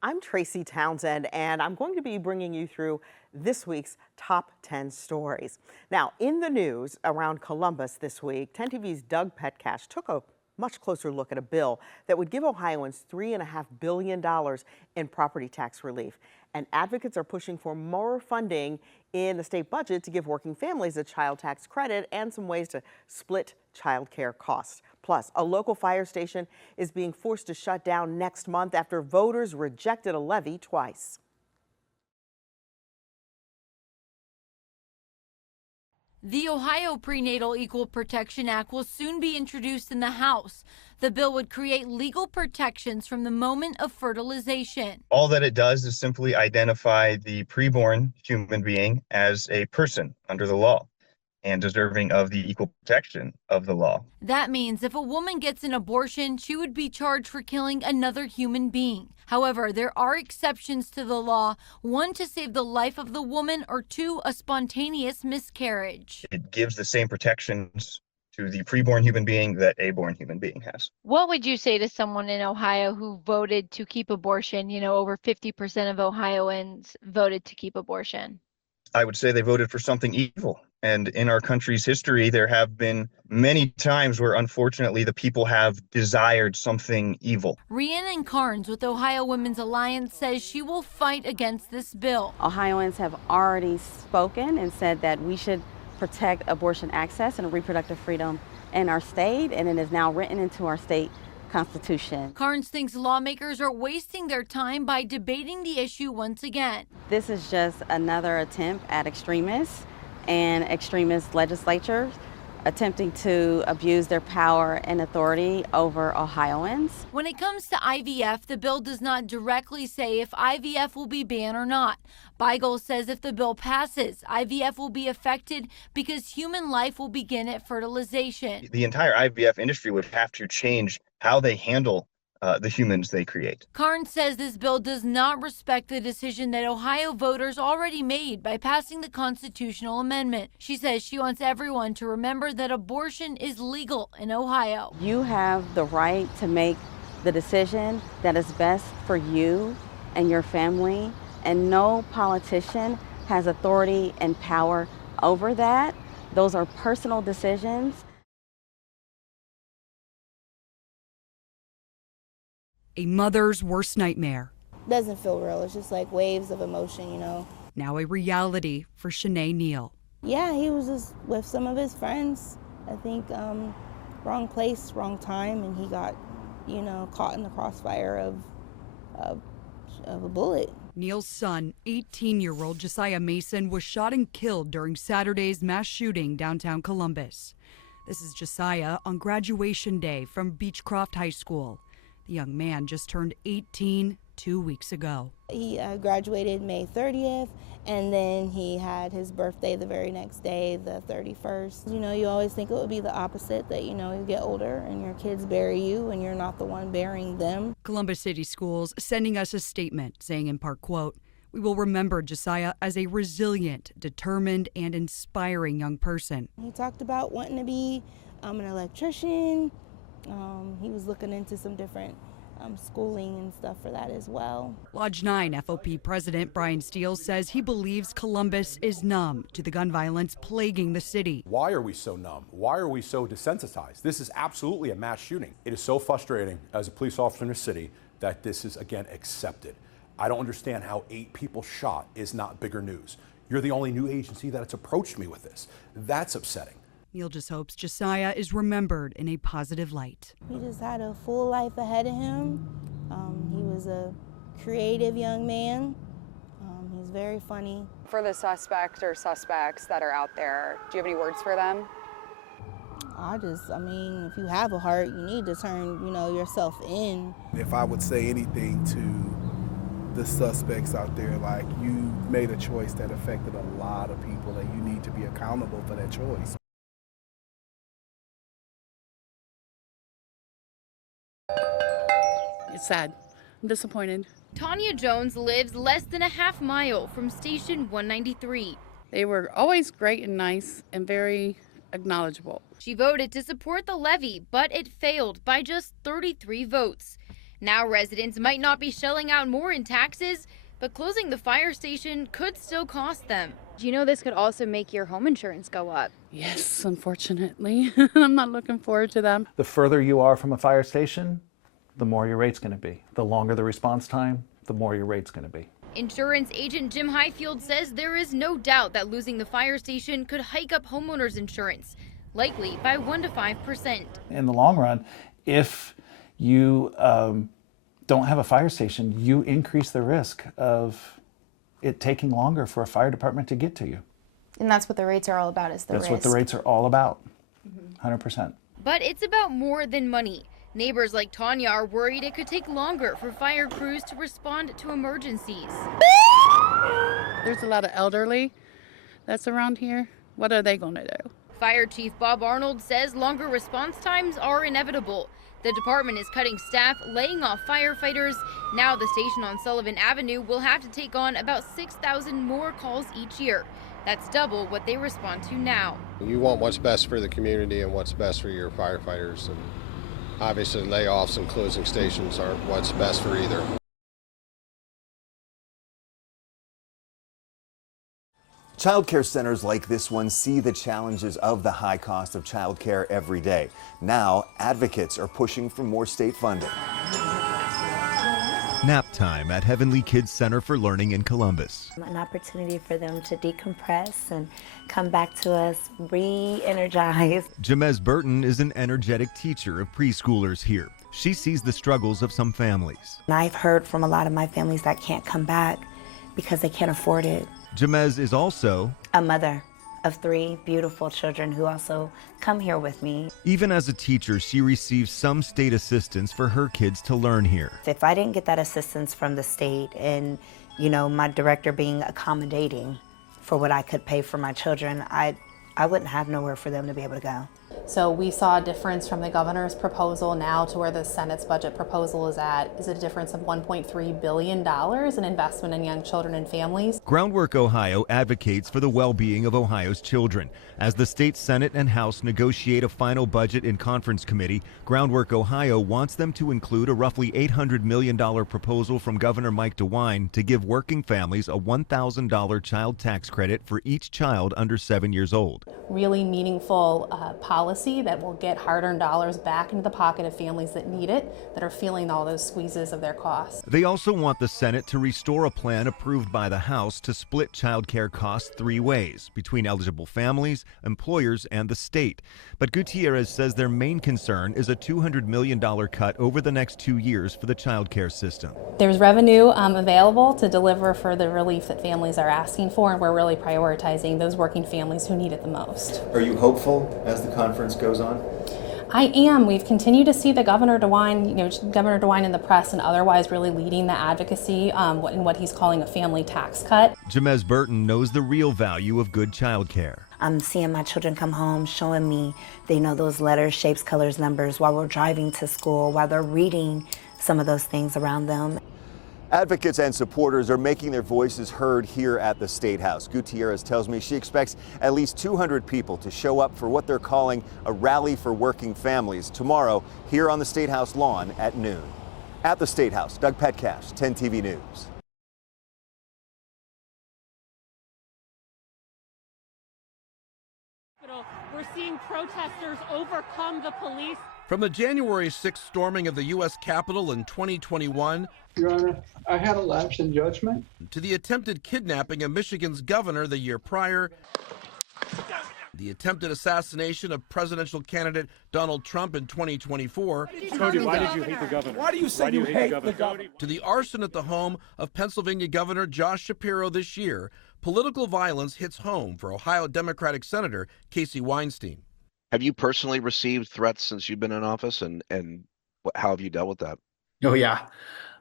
I'm Tracy Townsend, and I'm going to be bringing you through this week's top 10 stories. Now, in the news around Columbus this week, 10 TV's Doug Petcash took a much closer look at a bill that would give Ohioans $3.5 billion in property tax relief. And advocates are pushing for more funding in the state budget to give working families a child tax credit and some ways to split child care costs. Plus, a local fire station is being forced to shut down next month after voters rejected a levy twice. The Ohio Prenatal Equal Protection Act will soon be introduced in the House. The bill would create legal protections from the moment of fertilization. All that it does is simply identify the preborn human being as a person under the law and deserving of the equal protection of the law. That means if a woman gets an abortion, she would be charged for killing another human being. However, there are exceptions to the law, one to save the life of the woman, or two, a spontaneous miscarriage. It gives the same protections to the preborn human being that a born human being has. What would you say to someone in Ohio who voted to keep abortion? Over 50% of Ohioans voted to keep abortion. I would say they voted for something evil. And in our country's history, there have been many times where, unfortunately, the people have desired something evil. Rhiannon Carnes with Ohio Women's Alliance says she will fight against this bill. Ohioans have already spoken and said that we should protect abortion access and reproductive freedom in our state, and it is now written into our state Constitution. Carnes thinks lawmakers are wasting their time by debating the issue once again. This is just another attempt at extremists and extremist legislatures attempting to abuse their power and authority over Ohioans. When it comes to IVF, the bill does not directly say if IVF will be banned or not. Beigel says if the bill passes, IVF will be affected because human life will begin at fertilization. The entire IVF industry would have to change how they handle the humans they create. Carnes says this bill does not respect the decision that Ohio voters already made by passing the constitutional amendment. She says she wants everyone to remember that abortion is legal in Ohio. You have the right to make the decision that is best for you and your family, and no politician has authority and power over that. Those are personal decisions. A mother's worst nightmare. Doesn't feel real. It's just like waves of emotion, Now a reality for Shanae Neal. Yeah, he was just with some of his friends. I think wrong place, wrong time, and he got, caught in the crossfire of a bullet. Neal's son, 18-year-old Josiah Mason, was shot and killed during Saturday's mass shooting downtown Columbus. This is Josiah on graduation day from Beechcroft High School. The young man just turned 18 2 weeks ago. He graduated May 30th, and then he had his birthday the very next day, the 31st. You always think it would be the opposite, that, you get older and your kids bury you and you're not the one burying them. Columbus City Schools sending us a statement saying in part, quote, "We will remember Josiah as a resilient, determined, and inspiring young person." He talked about wanting to be an electrician. He was looking into some different schooling and stuff for that as well. Lodge 9 FOP President Brian Steele says he believes Columbus is numb to the gun violence plaguing the city. Why are we so numb? Why are we so desensitized? This is absolutely a mass shooting. It is so frustrating as a police officer in the city that this is, again, accepted. I don't understand how 8 people shot is not bigger news. You're the only new agency that has approached me with this. That's upsetting. Neal just hopes Josiah is remembered in a positive light. He just had a full life ahead of him. He was a creative young man. He's very funny. For the suspect or suspects that are out there, do you have any words for them? If you have a heart, you need to turn, yourself in. If I would say anything to the suspects out there, like, you made a choice that affected a lot of people, and you need to be accountable for that choice. It's sad. I'm disappointed. Tanya Jones lives less than a half mile from Station 193. They were always great and nice and very acknowledgeable. She voted to support the levy, but it failed by just 33 votes. Now residents might not be shelling out more in taxes, but closing the fire station could still cost them. Do you know this could also make your home insurance go up? Yes, unfortunately. I'm not looking forward to them. The further you are from a fire station, the more your rate's going to be. The longer the response time, the more your rate's going to be. Insurance agent Jim Highfield says there is no doubt that losing the fire station could hike up homeowners insurance, likely by 1 to 5%. In the long run, if you don't have a fire station, you increase the risk of it taking longer for a fire department to get to you. And that's what the rates are all about, is the risk. That's what the rates are all about, 100%. But it's about more than money. Neighbors like Tanya are worried it could take longer for fire crews to respond to emergencies. There's a lot of elderly that's around here. What are they going to do? Fire Chief Bob Arnold says longer response times are inevitable. The department is cutting staff, laying off firefighters. Now the station on Sullivan Avenue will have to take on about 6,000 more calls each year. That's double what they respond to now. You want what's best for the community and what's best for your firefighters. And obviously, layoffs and closing stations aren't what's best for either. Child care centers like this one see the challenges of the high cost of child care every day. Now, advocates are pushing for more state funding. Nap time at Heavenly Kids Center for Learning in Columbus. An opportunity for them to decompress and come back to us re-energized. Jamez Burton is an energetic teacher of preschoolers here. She sees the struggles of some families. And I've heard from a lot of my families that can't come back because they can't afford it. Jamez is also a mother of 3 beautiful children who also come here with me. Even as a teacher, she receives some state assistance for her kids to learn here. If I didn't get that assistance from the state and, my director being accommodating for what I could pay for my children, I wouldn't have nowhere for them to be able to go. So we saw a difference from the governor's proposal now to where the Senate's budget proposal is at. Is a difference of $1.3 billion in investment in young children and families. Groundwork Ohio advocates for the well-being of Ohio's children. As the state Senate and House negotiate a final budget in conference committee, Groundwork Ohio wants them to include a roughly $800 million proposal from Governor Mike DeWine to give working families a $1,000 child tax credit for each child under 7 years old. Really meaningful policy that will get hard-earned dollars back into the pocket of families that need it, that are feeling all those squeezes of their costs. They also want the Senate to restore a plan approved by the House to split child care costs 3 ways, between eligible families, employers, and the state. But Gutierrez says their main concern is a $200 million cut over the next 2 years for the child care system. There's revenue available to deliver for the relief that families are asking for, and we're really prioritizing those working families who need it the most. Are you hopeful as the conference goes on? I am. We've continued to see the Governor DeWine in the press and otherwise really leading the advocacy in what he's calling a family tax cut. Jamez Burton knows the real value of good child care. I'm seeing my children come home showing me they know those letters, shapes, colors, numbers while we're driving to school, while they're reading some of those things around them. Advocates and supporters are making their voices heard here at the State House. Gutierrez tells me she expects at least 200 people to show up for what they're calling a rally for working families tomorrow here on the State House lawn at noon. At the State House, Doug Petcash, 10 TV News. We're seeing protesters overcome the police. From the January 6th storming of the U.S. Capitol in 2021, Your Honor, I had a lapse in judgment. To the attempted kidnapping of Michigan's governor the year prior, the attempted assassination of presidential candidate Donald Trump in 2024. Cody, why did you hate the governor? Why do you say you hate the governor? To the arson at the home of Pennsylvania Governor Josh Shapiro this year, political violence hits home for Ohio Democratic Senator Casey Weinstein. Have you personally received threats since you've been in office, and how have you dealt with that? Oh, yeah.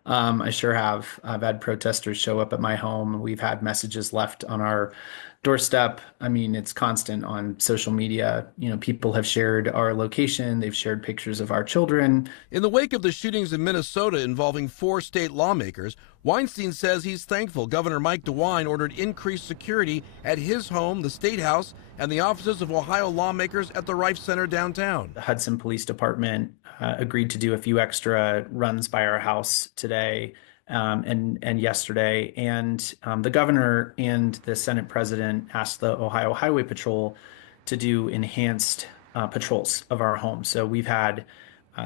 I sure have. I've had protesters show up at my home. We've had messages left on our doorstep. I mean, it's constant on social media. You know, people have shared our location. They've shared pictures of our children. In the wake of the shootings in Minnesota involving 4 state lawmakers, Weinstein says he's thankful Governor Mike DeWine ordered increased security at his home, the State House, and the offices of Ohio lawmakers at the Rife Center downtown. The Hudson Police Department agreed to do a few extra runs by our house today and yesterday. And the governor and the Senate president asked the Ohio Highway Patrol to do enhanced patrols of our home. So we've had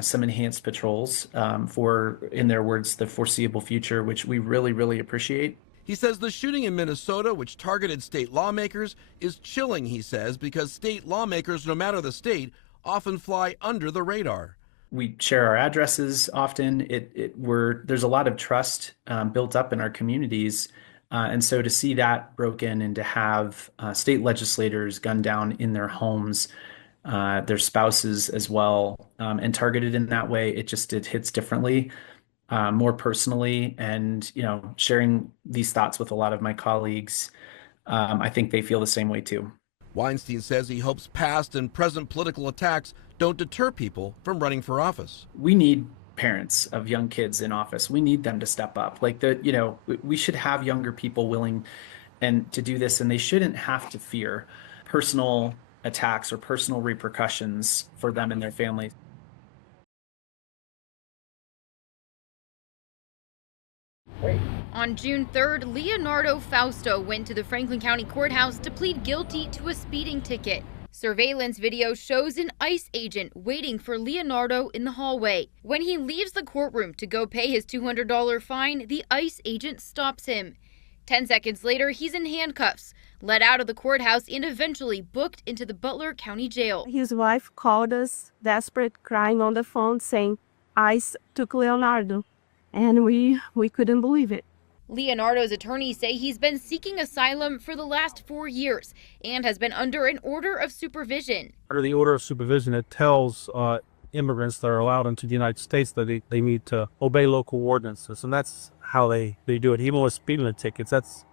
some enhanced patrols for, in their words, the foreseeable future, which we really, really appreciate. He says the shooting in Minnesota, which targeted state lawmakers, is chilling, he says, because state lawmakers, no matter the state, often fly under the radar. We share our addresses often. There's a lot of trust built up in our communities. And so to see that broken and to have state legislators gunned down in their homes, their spouses as well, and targeted in that way, it hits differently, more personally. And, you know, sharing these thoughts with a lot of my colleagues, I think they feel the same way too. Weinstein says he hopes past and present political attacks don't deter people from running for office. We need parents of young kids in office. We need them to step up. We should have younger people willing and to do this, and they shouldn't have to fear personal attacks or personal repercussions for them and their families. On June 3rd, Leonardo Fausto went to the Franklin County Courthouse to plead guilty to a speeding ticket. Surveillance video shows an ICE agent waiting for Leonardo in the hallway. When he leaves the courtroom to go pay his $200 fine, the ICE agent stops him. 10 seconds later, he's in handcuffs, let out of the courthouse, and eventually booked into the Butler County Jail. His wife called us, desperate, crying on the phone, saying, ICE took Leonardo. And we couldn't believe it. Leonardo's attorneys say he's been seeking asylum for the last 4 years and has been under an order of supervision. Under the order of supervision, it tells immigrants that are allowed into the United States that they need to obey local ordinances, and that's how they do it. Even with speeding tickets, that's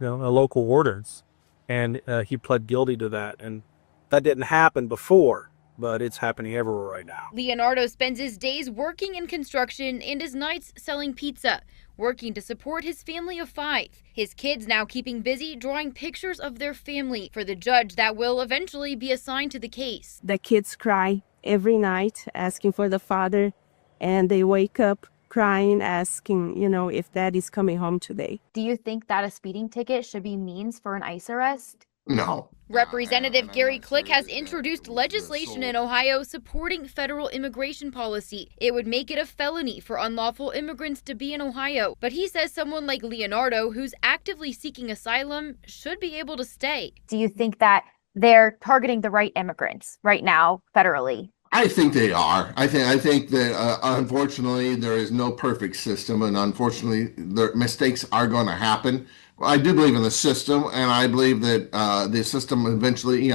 a local ordinance, and he pled guilty to that, and that didn't happen before, but it's happening everywhere right now. Leonardo spends his days working in construction and his nights selling pizza, working to support his family of 5. His kids now keeping busy drawing pictures of their family for the judge that will eventually be assigned to the case. The kids cry every night asking for the father, and they wake up crying, asking, if daddy's coming home today. Do you think that a speeding ticket should be means for an ICE arrest? No. Representative Gary Click has introduced legislation in Ohio supporting federal immigration policy. It would make it a felony for unlawful immigrants to be in Ohio. But he says someone like Leonardo, who's actively seeking asylum, should be able to stay. Do you think that they're targeting the right immigrants right now federally? I think they are. I think that unfortunately there is no perfect system, and unfortunately the mistakes are going to happen. I do believe in the system, and I believe that the system eventually,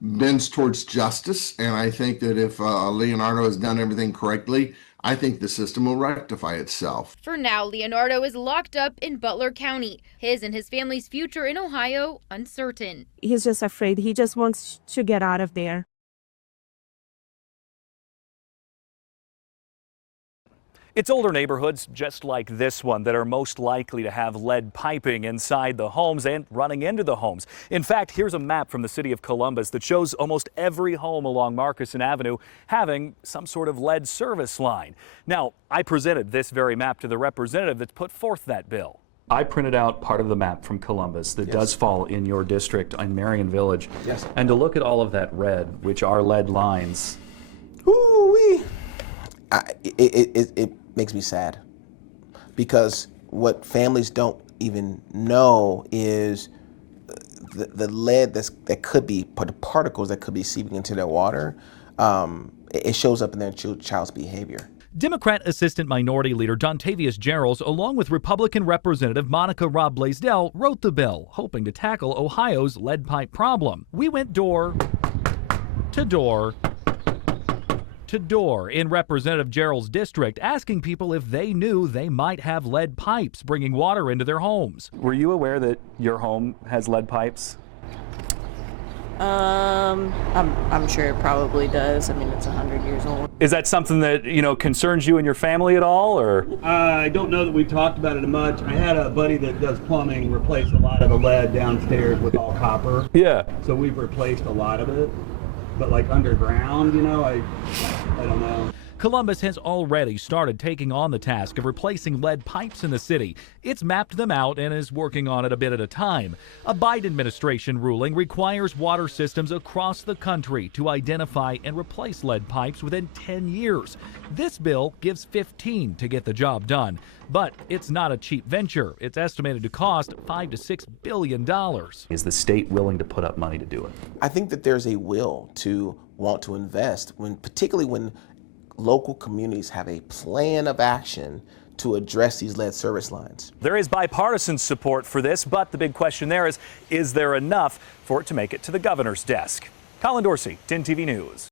bends towards justice. And I think that if Leonardo has done everything correctly, I think the system will rectify itself. For now, Leonardo is locked up in Butler County. His and his family's future in Ohio uncertain. He's just afraid. He just wants to get out of there. It's older neighborhoods just like this one that are most likely to have lead piping inside the homes and running into the homes. In fact, here's a map from the city of Columbus that shows almost every home along Marcuson Avenue having some sort of lead service line. Now, I presented this very map to the representative that put forth that bill. I printed out part of the map from Columbus that does fall in your district in Marion Village. Yes. And to look at all of that red, which are lead lines. Ooh-wee. It makes me sad, because what families don't even know is the lead that could be, the particles that could be seeping into their water, it shows up in their child's behavior. Democrat Assistant Minority Leader Dontavius Gerals, along with Republican Representative Monica Robb Blaisdell, wrote the bill, hoping to tackle Ohio's lead pipe problem. We went door to door to door in Representative Gerald's district, asking people if they knew they might have lead pipes bringing water into their homes. Were you aware that your home has lead pipes? I'm sure it probably does. I mean, it's 100 years old. Is that something that, concerns you and your family at all, or? I don't know that we've talked about it much. I had a buddy that does plumbing replace a lot of the lead downstairs with all copper. Yeah. So we've replaced a lot of it. But like underground, I don't know. Columbus has already started taking on the task of replacing lead pipes in the city. It's mapped them out and is working on it a bit at a time. A Biden administration ruling requires water systems across the country to identify and replace lead pipes within 10 years. This bill gives 15 to get the job done. But it's not a cheap venture. It's estimated to cost $5 to $6 billion. Is the state willing to put up money to do it? I think that there's a will to want to invest, particularly when local communities have a plan of action to address these lead service lines. There is bipartisan support for this, but the big question there is there enough for it to make it to the governor's desk? Colin Dorsey, 10 TV News.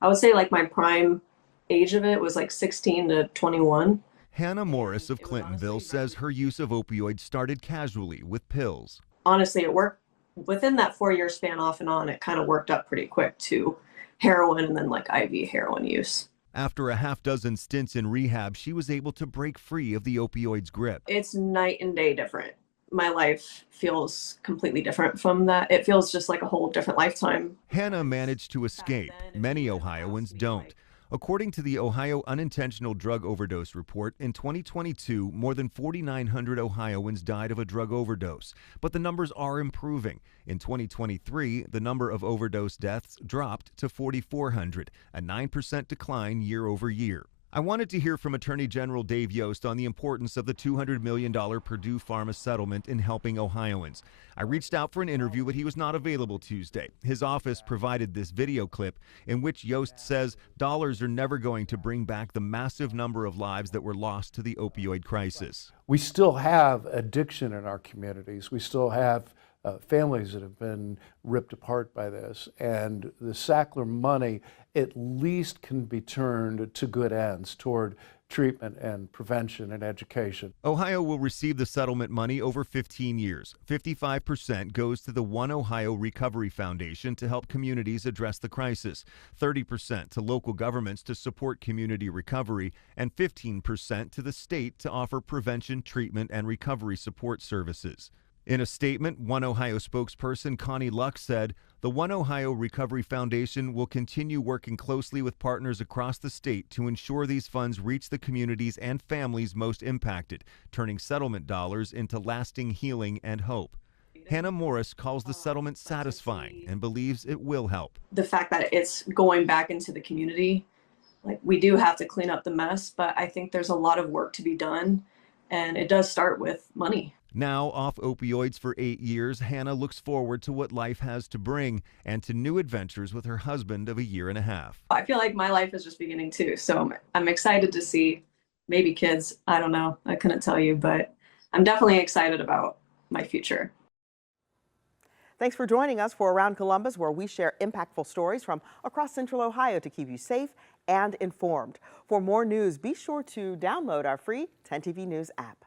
I would say like my prime age of it was like 16 to 21. Hannah Morris of Clintonville says her use of opioids started casually with pills. Honestly, it worked within that 4-year span off and on. It kind of worked up pretty quick to heroin and then like IV heroin use. After a half dozen stints in rehab, she was able to break free of the opioids' grip. It's night and day different. My life feels completely different from that. It feels just like a whole different lifetime. Ohana managed to escape. Many Ohioans don't. According to the Ohio Unintentional Drug Overdose Report, in 2022, more than 4,900 Ohioans died of a drug overdose. But the numbers are improving. In 2023, the number of overdose deaths dropped to 4,400, a 9% decline year over year. I wanted to hear from Attorney General Dave Yost on the importance of the $200 million Purdue Pharma settlement in helping Ohioans. I reached out for an interview, but he was not available Tuesday. His office provided this video clip in which Yost says dollars are never going to bring back the massive number of lives that were lost to the opioid crisis. We still have addiction in our communities. We still have families that have been ripped apart by this. And the Sackler money at least can be turned to good ends toward treatment and prevention and education. Ohio will receive the settlement money over 15 years. 55% goes to the One Ohio Recovery Foundation to help communities address the crisis, 30% to local governments to support community recovery, and 15% to the state to offer prevention, treatment, and recovery support services. In a statement, One Ohio spokesperson Connie Luck said, the One Ohio Recovery Foundation will continue working closely with partners across the state to ensure these funds reach the communities and families most impacted, turning settlement dollars into lasting healing and hope. Hannah Morris calls the settlement satisfying and believes it will help. The fact that it's going back into the community, like we do have to clean up the mess, but I think there's a lot of work to be done, and it does start with money. Now off opioids for 8 years, Hannah looks forward to what life has to bring and to new adventures with her husband of a year and a half. I feel like my life is just beginning too, so I'm excited to see maybe kids. I don't know. I couldn't tell you, but I'm definitely excited about my future. Thanks for joining us for Around Columbus, where we share impactful stories from across Central Ohio to keep you safe and informed. For more news, be sure to download our free 10 TV News app.